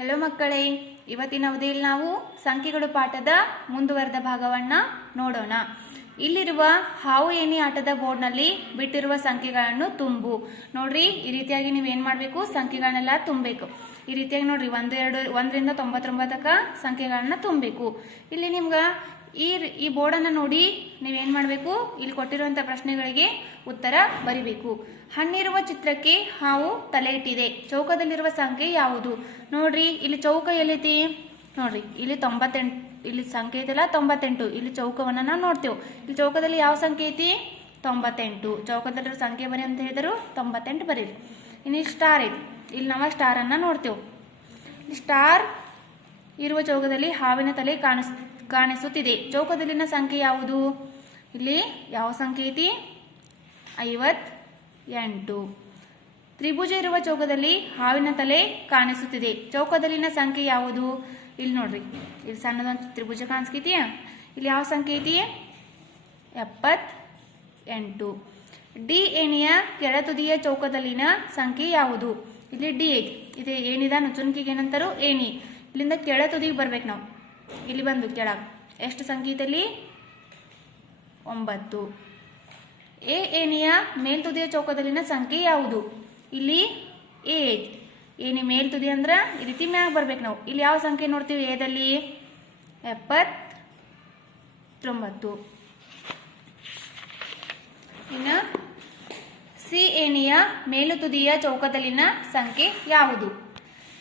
Hello ಮಕ್ಕಳೇ, ಇವತ್ತಿನ ಅವಧಿಯಲ್ಲಿ ನಾವು ಸಂಖ್ಯೆಗಳು ಪಾಠದ ಮುಂದುವರೆದ ಭಾಗವನ್ನು ನೋಡೋಣ. ಇಲ್ಲಿರುವ ಹಾವು ಏಣಿ ಆಟದ ಬೋರ್ಡ್ನಲ್ಲಿ ಬಿಟ್ಟಿರುವ ಸಂಖ್ಯೆಗಳನ್ನು ತುಂಬು. ನೋಡ್ರಿ, ಈ ರೀತಿಯಾಗಿ ನೀವೇನು ಮಾಡಬೇಕು, ಸಂಖ್ಯೆಗಳನ್ನೆಲ್ಲ ತುಂಬಬೇಕು. ಈ ರೀತಿಯಾಗಿ ನೋಡ್ರಿ, 1ರಿಂದ 99 ಸಂಖ್ಯೆಗಳನ್ನ ತುಂಬಬೇಕು. ಇಲ್ಲಿ ನಿಮ್ಗೆ ಈ ಬೋರ್ಡನ್ನು ನೋಡಿ ನೀವೇನು ಮಾಡಬೇಕು, ಇಲ್ಲಿ ಕೊಟ್ಟಿರುವಂಥ ಪ್ರಶ್ನೆಗಳಿಗೆ ಉತ್ತರ ಬರಿಬೇಕು. ಹಣ್ಣಿರುವ ಚಿತ್ರಕ್ಕೆ ಹಾವು ತಲೆ ಇಟ್ಟಿದೆ. ಚೌಕದಲ್ಲಿರುವ ಸಂಖ್ಯೆ ಯಾವುದು? ನೋಡ್ರಿ, ಇಲ್ಲಿ ಚೌಕ ಎಲ್ಲೈತಿ? ನೋಡ್ರಿ, ಇಲ್ಲಿ 98, ಇಲ್ಲಿ ಸಂಖ್ಯೆ ಐತಲ್ಲ 98. ಇಲ್ಲಿ ಚೌಕವನ್ನು ನಾವು ನೋಡ್ತೇವೆ. ಇಲ್ಲಿ ಚೌಕದಲ್ಲಿ ಯಾವ ಸಂಖ್ಯೆ ಐತಿ? 98. ಚೌಕದಲ್ಲಿರೋ ಸಂಖ್ಯೆ ಬರಿ ಅಂತ ಹೇಳಿದರು 98 ಬರೀರಿ. ಇನ್ನು ಸ್ಟಾರ್ ಐತಿ, ಇಲ್ಲಿ ನಾವು ಸ್ಟಾರನ್ನು ನೋಡ್ತೇವೆ. ಇಲ್ಲಿ ಸ್ಟಾರ್ ಇರುವ ಚೌಕದಲ್ಲಿ ಹಾವಿನ ತಲೆ ಕಾಣಿಸುತ್ತಿದೆ. ಚೌಕದಲ್ಲಿನ ಸಂಖ್ಯೆ ಯಾವುದು? ಇಲ್ಲಿ ಯಾವ ಸಂಖ್ಯೆ ಐತಿ? 58. ತ್ರಿಭುಜ ಇರುವ ಚೌಕದಲ್ಲಿ ಹಾವಿನ ತಲೆ ಕಾಣಿಸುತ್ತಿದೆ. ಚೌಕದಲ್ಲಿನ ಸಂಖ್ಯೆ ಯಾವುದು? ಇಲ್ಲಿ ನೋಡ್ರಿ, ಇಲ್ಲಿ ಸಣ್ಣದೊಂದು ತ್ರಿಭುಜ ಕಾಣಿಸ್ಕೈತಿಯಾ? ಇಲ್ಲಿ ಯಾವ ಸಂಖ್ಯೆ ಐತಿ? 78. ಡಿ ಏಣಿಯ ಕೆಳತುದಿಯ ಚೌಕದಲ್ಲಿನ ಸಂಖ್ಯೆ ಯಾವುದು? ಇಲ್ಲಿ ಡಿ ಐತಿ. ಇದು ಏನಿದ ನುಚ್ಚುಣಿಕೆಗೆ ಏನಂತಾರು? ಏಣಿ. ಇಲ್ಲಿಂದ ಕೆಳತುದಿಗೆ ಬರ್ಬೇಕು ನಾವು. ಇಲ್ಲಿ ಬಂದು ಕೆಳಗೆ ಎಷ್ಟು ಸಂಖ್ಯೆ ಐತಲ್ಲಿ? 9. ಎ ಏಣಿಯ ಮೇಲ್ತುದಿಯ ಚೌಕದಲ್ಲಿನ ಸಂಖ್ಯೆ ಯಾವುದು? ಇಲ್ಲಿ ಎ ಐತಿ. ಏನಿ ಮೇಲ್ತುದಿ ಅಂದ್ರೆ ಈ ರೀತಿ ಮ್ಯಾಗ ಬರ್ಬೇಕು ನಾವು. ಇಲ್ಲಿ ಯಾವ ಸಂಖ್ಯೆ ನೋಡ್ತೀವಿ? ಎದಲ್ಲಿ 79. ಇನ್ನು ಸಿ ಏಣಿಯ ಮೇಲುತುದಿಯ ಚೌಕದಲ್ಲಿನ ಸಂಖ್ಯೆ ಯಾವುದು?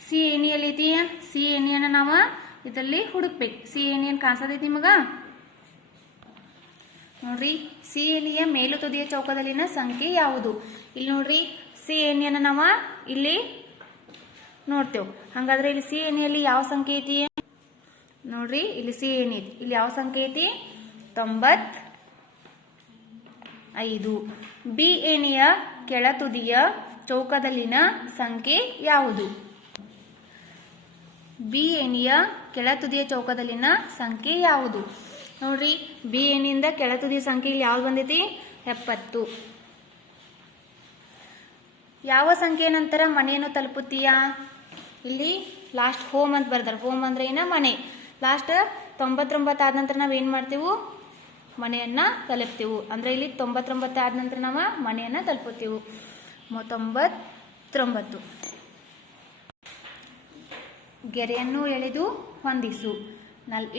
ಸಿ ಏಣಿಯಲ್ಲಿ ಐತಿ. ಸಿ ಏಣಿಯನ್ನು ನಾವು ಇದರಲ್ಲಿ ಹುಡುಕ್ಬೇಕು. ಸಿ ಏಣಿಯನ್ನು ಕಾಣಿಸತೈತಿ ನಿಮಗ? ನೋಡ್ರಿ, ಸಿ ಏಣಿಯ ಮೇಲುತುದಿಯ ಚೌಕದಲ್ಲಿನ ಸಂಖ್ಯೆ ಯಾವುದು? ಇಲ್ಲಿ ನೋಡ್ರಿ, ಸಿ ಏಣಿಯನ್ನು ನಾವು ಇಲ್ಲಿ ನೋಡ್ತೇವೆ. ಹಾಗಾದ್ರೆ ಇಲ್ಲಿ ಸಿ ಏಣಿಯಲ್ಲಿ ಯಾವ ಸಂಖ್ಯೆ ಐತಿ? ನೋಡ್ರಿ, ಇಲ್ಲಿ ಸಿ ಏಣಿ ಐತಿ. ಇಲ್ಲಿ ಯಾವ ಸಂಖ್ಯೆ ಐತಿ? 95. ಬಿ ಏಣಿಯ ಕೆಳತುದಿಯ ಚೌಕದಲ್ಲಿನ ಸಂಖ್ಯೆ ಯಾವುದು? ಬಿ ಏಣಿಯ ಕೆಳತುದಿಯ ಚೌಕದಲ್ಲಿನ ಸಂಖ್ಯೆ ಯಾವುದು? ನೋಡ್ರಿ, ಬಿ ಏಣಿಯಿಂದ ಕೆಳತುದಿಯ ಸಂಖ್ಯೆ ಇಲ್ಲಿ ಯಾವ್ದು ಬಂದೈತಿ? 70. ಯಾವ ಸಂಖ್ಯೆ ನಂತರ ಮನೆಯನ್ನು ತಲುಪುತ್ತೀಯಾ? ಇಲ್ಲಿ ಲಾಸ್ಟ್ ಹೋಮ್ ಅಂತ ಬರ್ತಾರೆ. ಹೋಮ್ ಅಂದ್ರೆ ಏನ? ಮನೆ. ಲಾಸ್ಟ್ 99 ಆದ ನಂತರ ನಾವೇನು ಮಾಡ್ತೇವೆ? ಮನೆಯನ್ನ ತಲುಪ್ತೇವೆ. ಅಂದ್ರೆ ಇಲ್ಲಿ 99 ಆದ ನಂತರ ನಾವು ಮನೆಯನ್ನ ತಲುಪುತ್ತೇವೆ. 99. ಗೆರೆಯನ್ನು ಎಳೆದು ಹೊಂದಿಸು.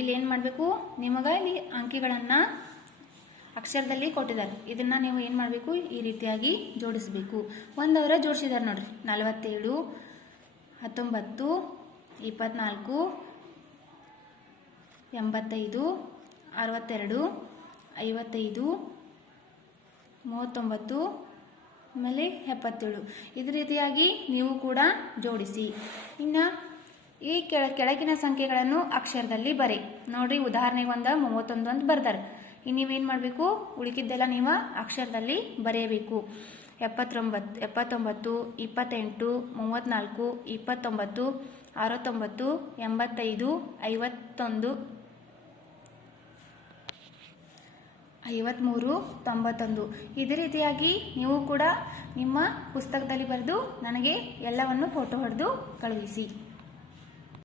ಇಲ್ಲಿ ಏನು ಮಾಡಬೇಕು? ನಿಮಗ ಇಲ್ಲಿ ಅಂಕಿಗಳನ್ನು ಅಕ್ಷರದಲ್ಲಿ ಕೊಟ್ಟಿದ್ದಾರೆ. ಇದನ್ನ ನೀವು ಏನು ಮಾಡಬೇಕು? ಈ ರೀತಿಯಾಗಿ ಜೋಡಿಸಬೇಕು. ಒಂದವರ ಜೋಡಿಸಿದ್ದಾರೆ ನೋಡ್ರಿ. 47, 19, 24, 85, 62, 55, 39, ಆಮೇಲೆ 77. ಇದೇ ರೀತಿಯಾಗಿ ನೀವು ಕೂಡ ಜೋಡಿಸಿ. ಇನ್ನು ಈ ಕೆಳಗಿನ ಸಂಖ್ಯೆಗಳನ್ನು ಅಕ್ಷರದಲ್ಲಿ ಬರೆ. ನೋಡ್ರಿ, ಉದಾಹರಣೆಗೆ 31 ಅಂತ ಬರ್ತಾರೆ. ನೀವೇನು ಮಾಡಬೇಕು? ಉಳಿಕಿದ್ದೆಲ್ಲ ನೀವು ಅಕ್ಷರದಲ್ಲಿ ಬರೆಯಬೇಕು. 79, 28, 34, 29, 69, 85, 51, 53, 91. ಇದೇ ರೀತಿಯಾಗಿ ನೀವು ಕೂಡ ನಿಮ್ಮ ಪುಸ್ತಕದಲ್ಲಿ ಬರೆದು ನನಗೆ ಎಲ್ಲವನ್ನು ಫೋಟೋ ಹೊಡೆದು ಕಳುಹಿಸಿ.